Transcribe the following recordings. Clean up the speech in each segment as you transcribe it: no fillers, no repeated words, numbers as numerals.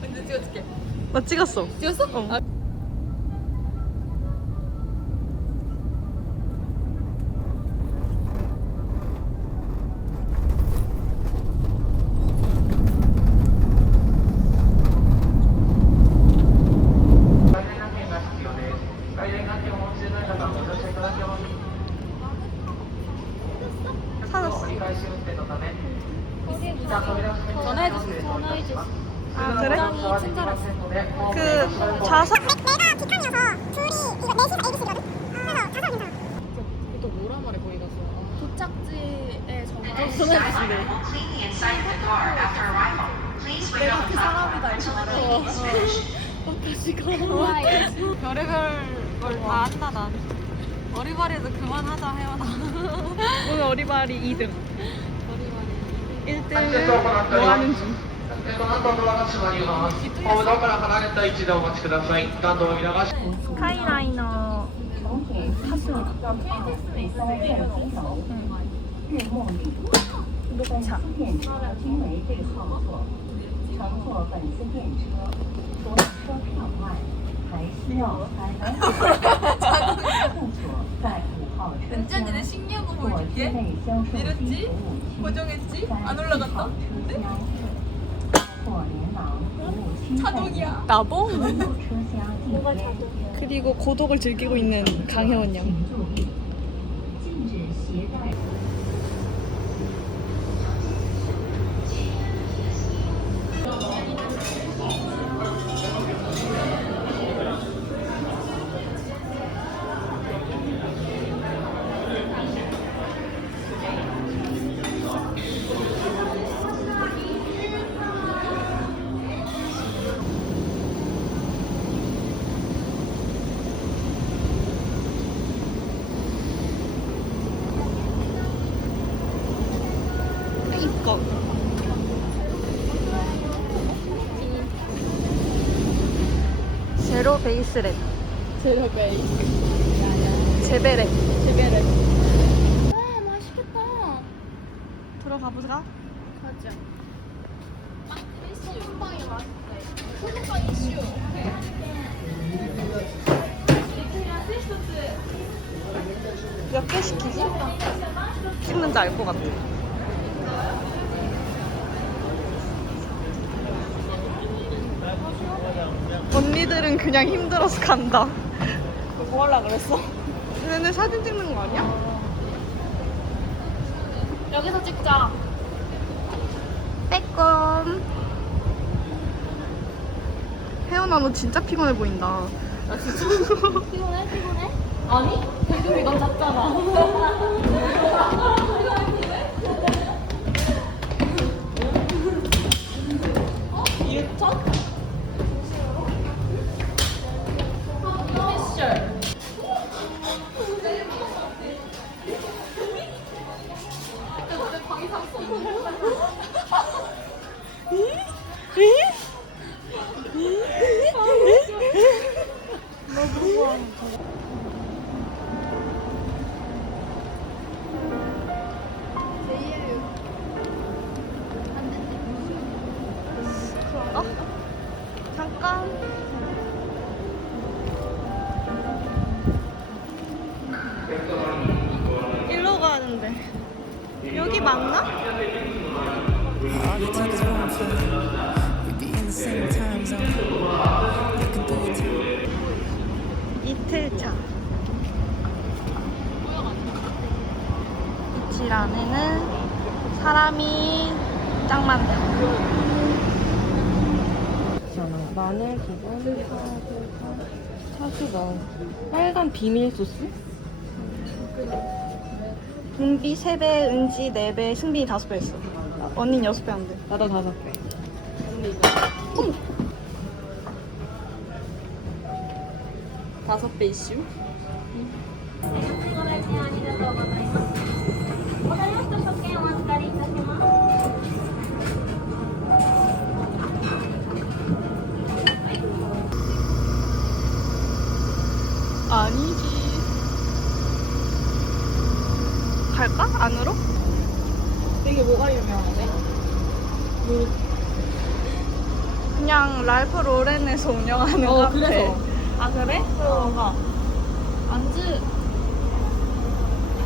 완전 찍어줄게. 나 찍었어. 찍었어? 어. 찾았어. 전화해줬어. 아 그래? 부장이 친절했어. 그 좌석 내가 기칸이어서 둘이 이거 4시가 ABC거든? 그래서 좌석 괜찮아. 또 뭐란 말에 거기 가서 도착지에 전화해주신대. 내가 그 사람이다 이렇게 말해. 별의별 걸 다 한다 난. 어리바리도 그만하자 혜원아. 오늘 어리바리 2등. 어리바리. 1등은 뭐 하는 중? この後ドアが閉まります。ホームドアから離れた位置でお待ちください。段取り流し。 스카이라이너 탔습니다. 녹차. 은지언니는 신기한 거 보여줄게. 내렸지? 고정했지? 안 올라갔다? 근데? 자동이야. 나봉. 그리고 고독을 즐기고 있는 강혜원 양. 이거. 제로 베이스랩. 제로 베이. 제베랩. 제베레. 아 맛있겠다. 들어가 보자. 가자. 소금빵이 맛있대. 소금빵 이슈. 몇 개 시키지? 찍는지 알 것 같아. 언니들은 그냥 힘들어서 간다. 뭐 하려고 그랬어? 얘네 사진 찍는 거 아니야? 여기서 찍자. 빼꼼. 혜연아 너 진짜 피곤해 보인다. 피곤해? 피곤해? 아니? 배경이 너무 작잖아. 일천? 스페셜. 방이 샀어. 그런가? 잠깐. 일로 가는데 여기 맞나? All it took is one foot. We be in the same time zone. Looking through a time. 이틀차. 이틀 안에는 사람이 짱 많다. 마늘 기본 차수가 빨간 비밀 소스? 동비 3배, 은지 4배, 승빈이 5배 했어. 언니는 6배 안 돼. 나도 5배. 응. 5배 이슈? 아니지. 갈까? 안으로? 이게 뭐가 유명한데? 그냥 랄프 로렌에서 운영하는 카페. 그래서. 아 그래? 그런가? 안주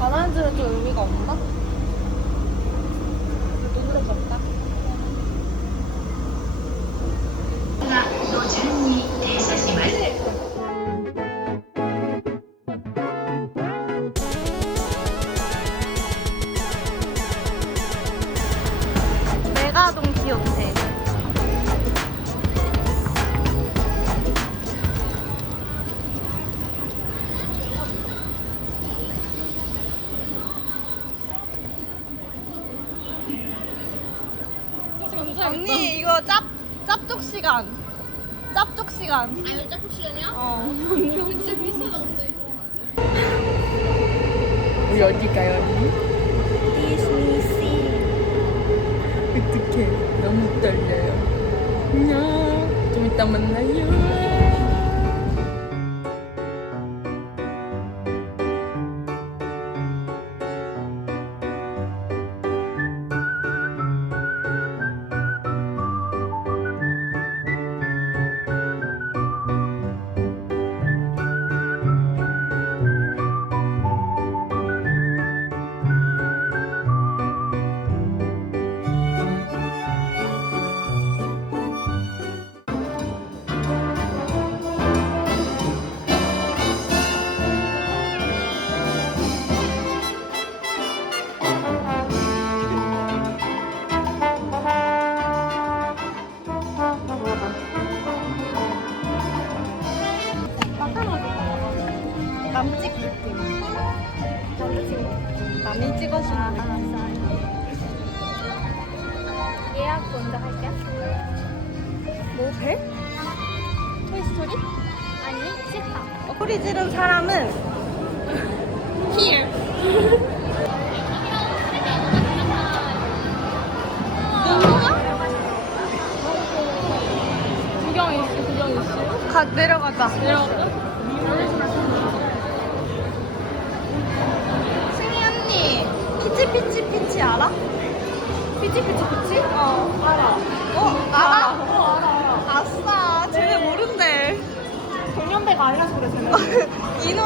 안 앉으면 좀 의미가 없나? 누구를 줬다? 메가동 기업체. 언니 이거 짭쪽 시간. 짭쪽 시간. 아 이거 짝꿍 시간이야? 어. 이거 진짜 비싸다 근데. 우리 어디 가요, 언니? 디즈니시. 어떡해. 너무 떨려요. 안녕. 좀 이따 만나요. 남찍 느낌. 남이 찍어주는 느낌. 예약 먼저 할게. 뭐 배? 토이스토리? 아니 식탁. 소리 지른 사람은 Here. 구경 있어. 내려가자. 내려갈까? 승희 언니, 피치피치피치 알아? 피치피치피치? 알아. 알아? 아싸, 쟤네 모른대. 동년배가 알려서 그래 쟤는. 이놈.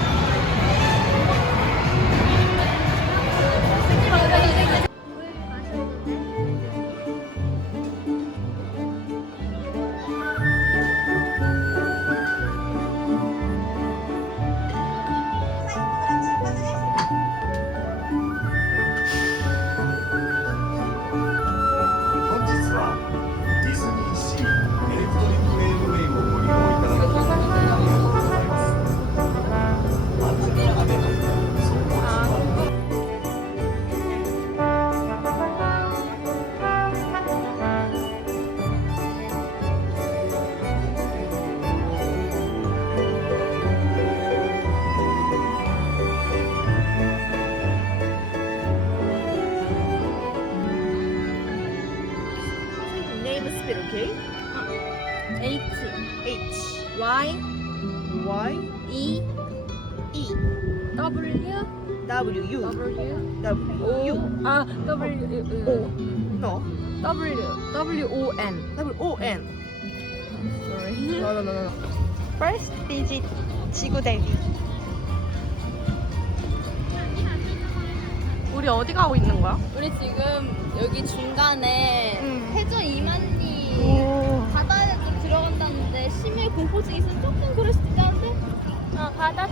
네이버 스펠 오케이? H Y E W W U 아, W, O 너 W, O, N. WON Sorry. no. First digit 지구 대기. 우리 어디 가고 있는 거야? 우리 지금 여기 중간에 응. 해저 이만리 오. 바다에 좀 들어간다는데 심해 공포증 있으면 조금 그럴 수도 있다는데? 바다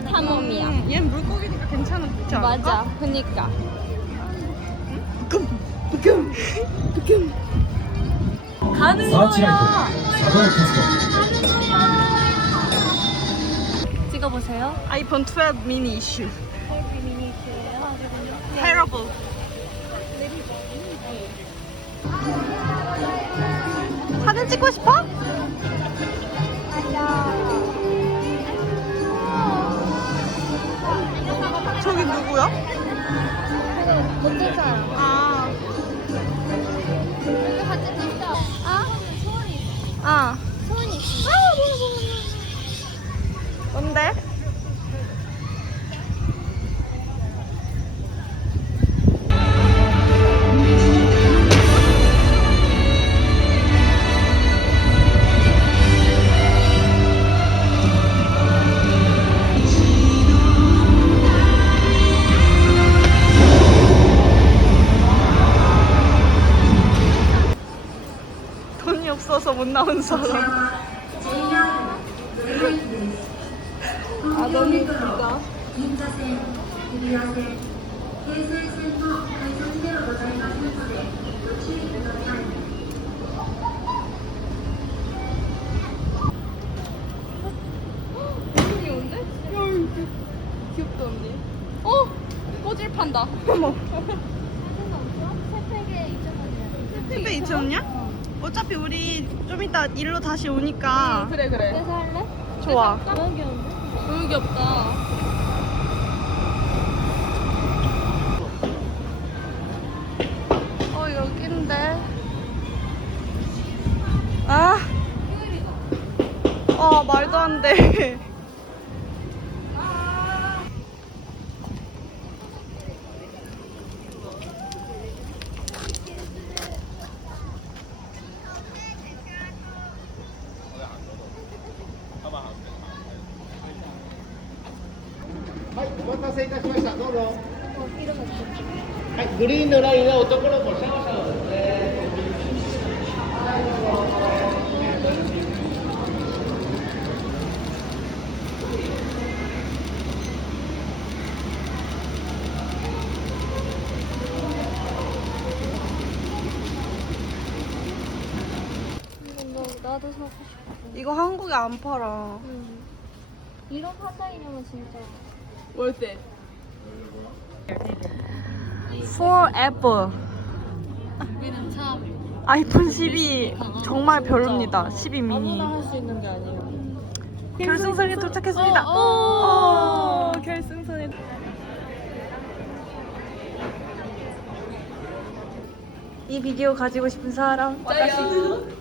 탐험이야. 얘는 물고기니까 괜찮지 않을까? 맞아. 그니까. 가는 거야. 찍어보세요. 아이폰 12 미니 이슈. Terrible. 사진 찍고 싶어? 저기 누구야? 어떤 사람? 아, 여기 같이 찍자. 소원이. 아, 소원이. 뭔데? 돈이 없어서 못 나온 사람. 아 너무 웃기다. 언니 온대? 야, 귀엽다 언니. 꼬질 판다. 어머. 세팩에 2,000원이야. 택배 2,000원이야? 어차피 우리 좀 이따 일로 다시 오니까. 그래 그래. 그래서 할래? 좋아. 너무 귀여운데? 너무 귀엽다. 여긴데. 아. 말도 안 돼.はいお待たせいたしましたどうぞはいグリーンのラインは男の子シャオシャオですね 나도 사고 싶어. 이거 한국에 안 팔아. 이런 화장이냐면 진짜. 월세. Forever. 우리는 참 아이폰 12 정말 별로입니다. 12 미니. 아무나 할 수 있는 게 아니에요. 결승선에 도착했습니다. 결승선에. 이 비디오 가지고 싶은 사람. 짜요.